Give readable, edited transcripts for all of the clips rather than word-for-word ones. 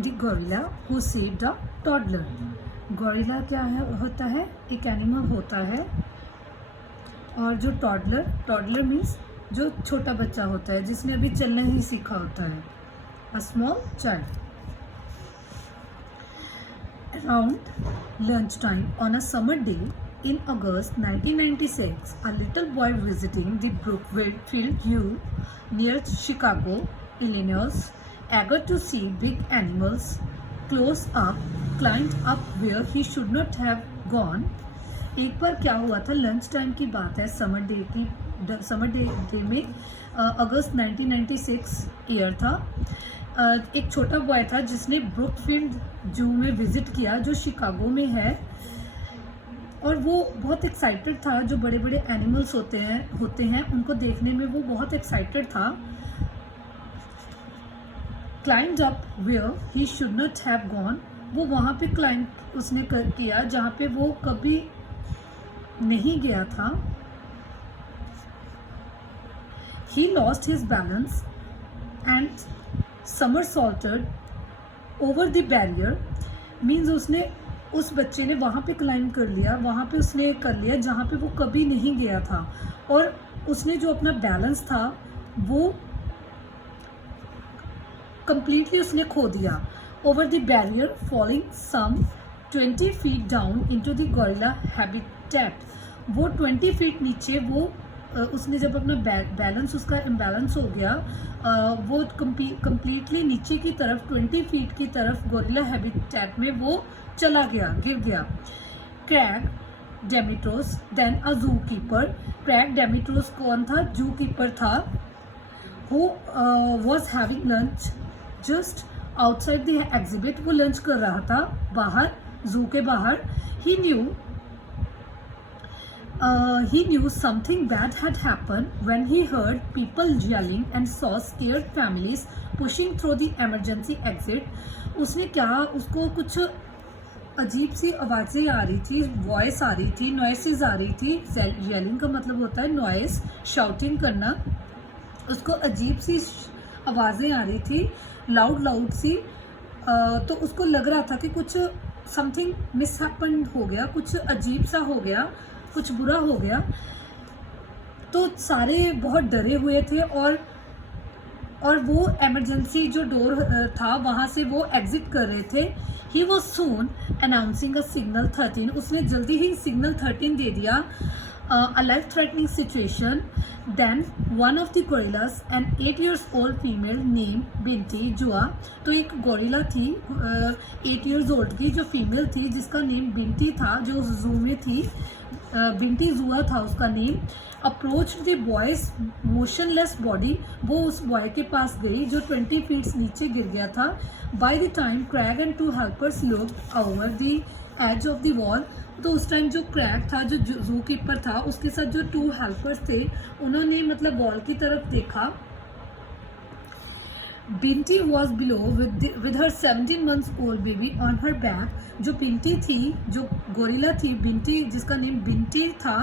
The gorilla who saved the toddler. Gorilla क्या है होता है, एक एनिमल होता है, और जो टॉडलर, टॉडलर मीन्स जो छोटा बच्चा होता है जिसने अभी चलना ही सीखा होता है, a small child. Around lunchtime on a summer day in August 1996, a little boy visiting the Brookfield U near Chicago, Illinois, eager to see big animals close up, climbed up where he should not have gone. एक बार क्या हुआ था, lunch time की बात है, summer day में अगस्त 1996 year था। एक छोटा बॉय था जिसने ब्रुकफील्ड जू में विजिट किया जो शिकागो में है, और वो बहुत एक्साइटेड था। जो बड़े बड़े एनिमल्स होते हैं उनको देखने में वो बहुत एक्साइटेड था। Climbed up where he should not have gone, वो वहाँ पे क्लाइंब उसने किया जहाँ पे वो कभी नहीं गया था। He lost his balance and somersaulted over the barrier, means उस बच्चे ने वहाँ पे क्लाइंब कर लिया, वहाँ पे उसने कर लिया जहाँ पे वो कभी नहीं गया था, और उसने जो अपना बैलेंस था वो completely उसने खो दिया। Over the barrier, falling some 20 feet down into the gorilla habitat, वो 20 फीट नीचे वो उसने जब अपना बैलेंस उसका इम्बैलेंस हो गया, वो कम्प्लीटली नीचे की तरफ 20 फीट की तरफ गोरिल्ला हैबिटेट में वो चला गया, गिर गया। क्रैग डेमिट्रोस देन अ जू कीपर, क्रैग डेमिट्रोस कौन था, जू कीपर था, who was having lunch just outside the exhibit, वो लंच कर रहा था बाहर, जू के बाहर। He knew something bad had happened when he heard people yelling and saw scared families pushing through the emergency exit. उसने क्या, उसको कुछ अजीब सी आवाज़ें आ रही थी, वॉइस आ रही थी, नॉइसेस आ रही थी। येलिंग का मतलब होता है नॉइस, शाउटिंग करना। उसको अजीब सी आवाज़ें आ रही थी, लाउड सी। तो उसको लग रहा था कि कुछ समथिंग मिसहैपन हो गया, कुछ अजीब सा हो गया, कुछ बुरा हो गया। तो सारे बहुत डरे हुए थे, और वो इमरजेंसी जो डोर था वहाँ से वो एग्जिट कर रहे थे। He was soon announcing a signal 13, उसने जल्दी ही सिग्नल 13 दे दिया। A life threatening situation. Then one of the gorillas, an 8 years old female named Binti Jua, तो एक गोरिल्ला थी 8 years old की जो फीमेल थी जिसका नेम बिंटी था, जो जू में थी, बिंटी जुआ था उसका name. Approach the boys motionless body, वो उस बॉय के पास गई जो 20 फीट नीचे गिर गया था। By the time Craig and 2 helpers looked over the edge of the wall, तो उस टाइम जो क्रैग था, जो जू कीपर था, उसके साथ जो 2 हेल्पर्स थे, उन्होंने मतलब वॉल की तरफ देखा। Binti was below with her 17 months old baby on her back, जो बिंटी थी, जो गोरिल्ला थी, बिंटी जिसका नेम बिंटी था,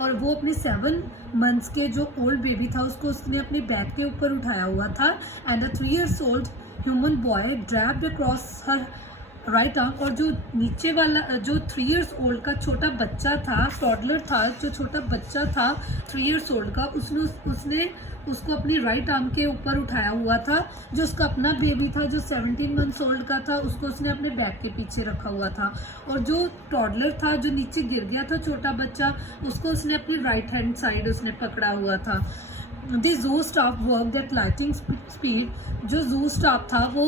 और वो अपने 7 months के जो ओल्ड बेबी था उसको उसने अपने बैक के ऊपर उठाया हुआ था। And a 3 years old human boy draped across her right arm, और जो नीचे वाला जो 3 years ओल्ड का छोटा बच्चा था, टॉडलर था, जो छोटा बच्चा था 3 years ओल्ड का, उसने उसको अपनी राइट आर्म के ऊपर उठाया हुआ था। जो उसका अपना बेबी था जो 17 months ओल्ड का था, उसको उसने अपने बैक के पीछे रखा हुआ था, और जो टॉडलर था जो नीचे गिर गया था छोटा बच्चा, उसको उसने अपनी राइट हैंड साइड उसने पकड़ा हुआ था। The zoo staff work at lighting speed, जो जू स्टाफ था वो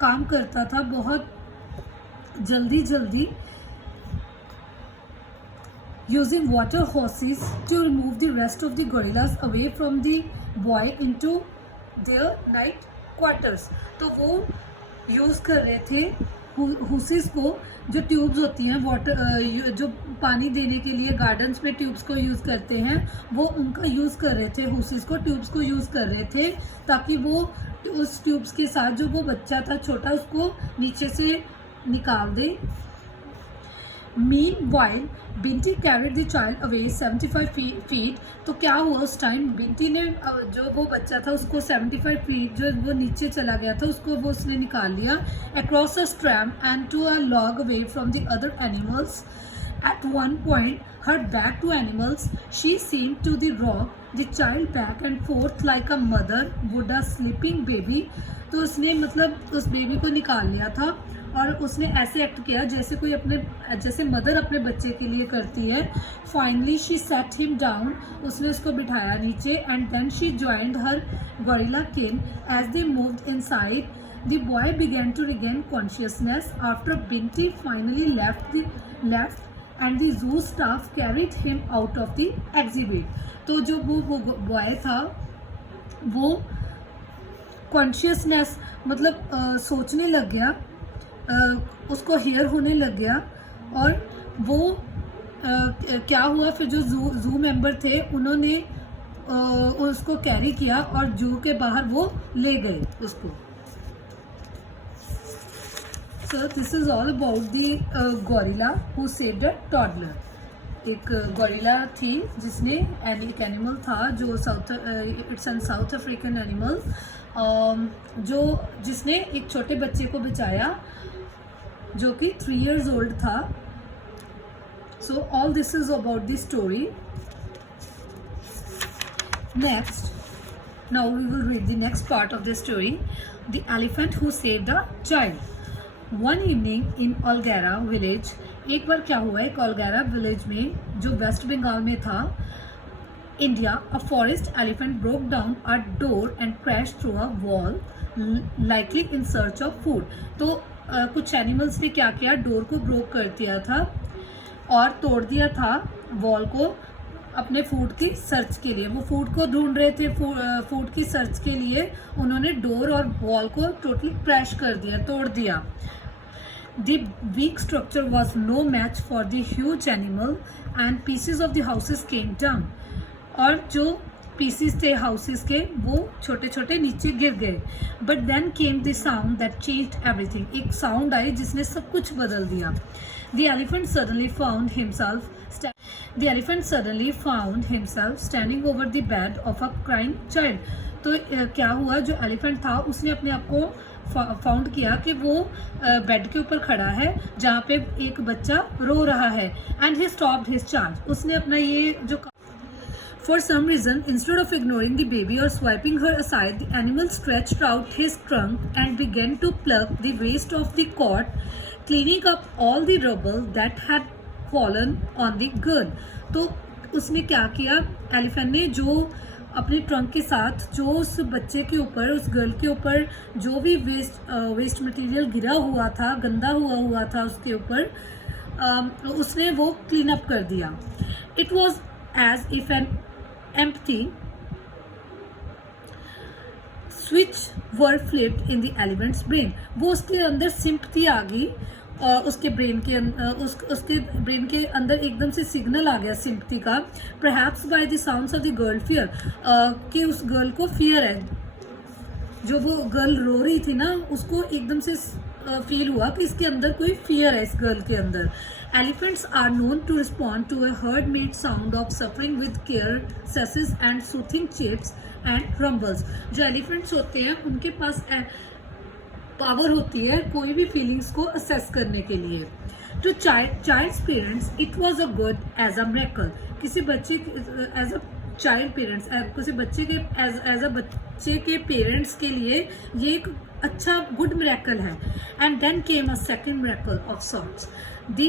काम करता था बहुत जल्दी, using water hoses to remove the rest of the gorillas away from the boy into their night quarters. तो वो यूज़ कर रहे थे हुसिस को, जो ट्यूब्स होती हैं वाटर, जो पानी देने के लिए गार्डन्स में ट्यूब्स को यूज़ करते हैं, वो उनका यूज़ कर रहे थे, हुसिस को, ट्यूब्स को यूज़ कर रहे थे, ताकि वो उस ट्यूब्स के साथ जो वो बच्चा था छोटा उसको नीचे से निकाल दे। Meanwhile, Binti carried the child away 75 feet. तो क्या हुआ उस टाइम, बिंटी ने जो वो बच्चा था उसको 75 feet जो वो नीचे चला गया था उसको वो उसने निकाल लिया across a stream and to a log away from the other animals. At one point, her back to animals, she seemed to the rock the child back and forth like a mother would a sleeping baby. तो उसने मतलब उस baby को निकाल लिया था और उसने ऐसे एक्ट किया जैसे कोई अपने जैसे मदर अपने बच्चे के लिए करती है. Finally she set him down, उसने उसको बिठाया नीचे and then she joined her gorilla kin as they moved inside. The boy began to regain consciousness after Binti finally left and the zoo staff carried him out of the exhibit. तो जो वो boy था वो consciousness मतलब सोचने लग गया, उसको हियर होने लग गया और वो क्या हुआ फिर जो जू मेंबर थे उन्होंने उसको कैरी किया और जू के बाहर वो ले गए उसको. So this is all about the gorilla who saved a toddler. एक गोरिल्ला थी जिसने एक एनिमल था जो it's an south African animal जो जिसने एक छोटे बच्चे को बचाया जो कि 3 years old था. So all this is about the story. Next, now we will read the next part of the story. The elephant who saved a child. One evening in Olgara village, एक बार क्या हुआ है कोलगेरा village में जो waste Bengal में था India, a forest elephant broke down a door and crash through a wall likely in search of food. तो कुछ एनिमल्स ने क्या किया, डोर को ब्रोक कर दिया था और तोड़ दिया था वॉल को अपने फूड की सर्च के लिए. वो फूड को ढूंढ रहे थे, फूड की सर्च के लिए उन्होंने डोर और वॉल को टोटली क्रैश कर दिया, तोड़ दिया. The weak structure was no match for the huge animal and pieces of the houses came down. और जो pieces थे houses के वो छोटे छोटे नीचे गिर गए. But then came the sound that changed everything. एक sound आई जिसने सब कुछ बदल दिया. The elephant suddenly found himself standing over the bed of a crying child. तो क्या हुआ, जो एलिफेंट था उसने अपने आप को फाउंड किया कि वो बेड के ऊपर खड़ा है जहाँ पे एक बच्चा रो रहा है. And he stopped his charge, उसने अपना ये जो For some reason, instead of ignoring the baby or swiping her aside, the animal stretched out his trunk and began to pluck the waste of the cot, cleaning up all the rubble that had fallen on the girl. तो उसने क्या किया, elephant ने जो अपने trunk के साथ जो उस बच्चे के ऊपर, उस गर्ल के ऊपर जो भी वेस्ट मटेरियल गिरा हुआ था, गंदा हुआ था उसके ऊपर, उसने वो क्लीन अप कर दिया. It was as if an empty switch were flipped in the elephant's brain. वो उसके अंदर सिंपैथी आ गई और उसके ब्रेन के अंदर एकदम से सिग्नल आ गया सिंपैथी का. Perhaps by the sounds of the girl fear, कि उस गर्ल को फियर है, जो वो गर्ल रो रही थी ना उसको एकदम से फील हुआ कि इसके अंदर कोई फियर है इस गर्ल के अंदर. Elephants are known to respond to a herd made sound of suffering with caresses and soothing chirps and rumbles. जो एलिफेंट्स होते हैं उनके पास पावर होती है कोई भी फीलिंग्स को असेस करने के लिए. To child's parents it was a good as a miracle. किसी बच्चे एज अ चाइल्ड पेरेंट्स, किसी बच्चे के एज अ बच्चे के पेरेंट्स के लिए ये एक अच्छा गुड मिरेकल है. And then came a second miracle of sorts. The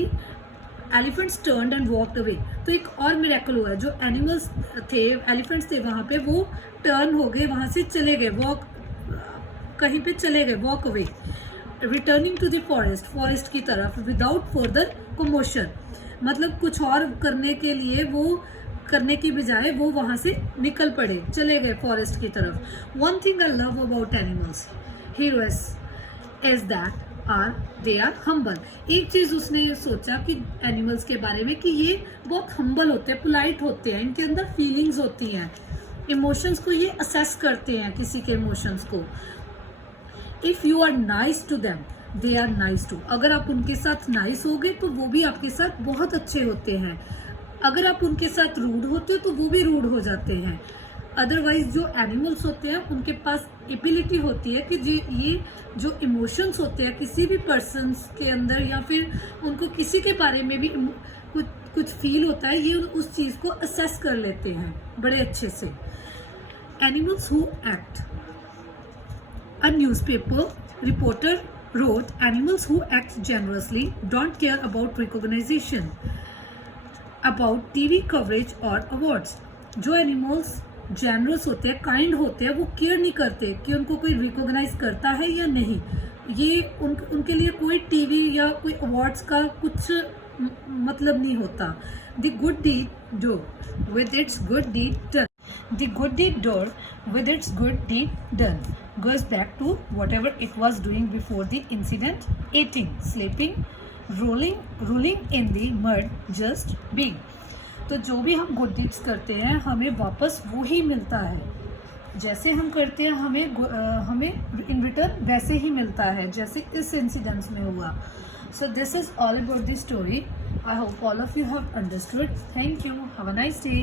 elephants turned and walked away. तो एक और मिरेकल हुआ, जो एनिमल्स थे, एलिफेंट्स थे वहाँ पे, वो टर्न हो गए, वहाँ से चले गए, कहीं पे चले गए, walk away, returning to the forest की तरफ विदाउट फर्दर कमोशन. मतलब कुछ और करने के लिए वो करने की बजाय वो वहां से निकल पड़े, चले गए फॉरेस्ट की तरफ. One thing I love about animals heroes is that they are humble. एक चीज उसने सोचा कि एनिमल्स के बारे में कि ये बहुत हम्बल होते हैं, पोलाइट होते हैं, इनके अंदर फीलिंग्स होती हैं, इमोशंस को ये असेस करते हैं, किसी के इमोशंस को. If you are nice to them, they are nice to. अगर आप उनके साथ नाइस होगे तो वो भी आपके साथ बहुत अच्छे होते हैं। अगर आप उनके साथ रूड होते हो तो वो भी रूड हो जाते हैं। अदरवाइज जो एनिमल्स होते हैं उनके पास एबिलिटी होती है कि ये जो इमोशंस होते हैं किसी भी पर्सन के अंदर, या फिर उनको किसी के बारे में भी कुछ फील होता है, ये उस चीज़ को असेस कर लेते हैं बड़े अच्छे से। Animals who act. A newspaper reporter wrote, "Animals who act generously don't care about recognition, about TV coverage or awards." जो एनिमल्स जेनरस होते हैं, काइंड होते हैं, वो केयर नहीं करते कि उनको कोई रिकॉग्नाइज करता है या नहीं। ये उनके लिए कोई टीवी या कोई अवार्ड्स का कुछ मतलब नहीं होता। The good deed do with its good deed done. The good deed door with its good deed done goes back to whatever it was doing before the incident: eating, sleeping, rolling in the mud, just being. तो जो भी हम good deeds करते हैं हमें वापस वो ही मिलता है। जैसे हम करते हैं हमें इन रिटर्न वैसे ही मिलता है जैसे इस इंसिडेंस में हुआ। So this is all about the story. I hope all of you have understood. Thank you. Have a nice day.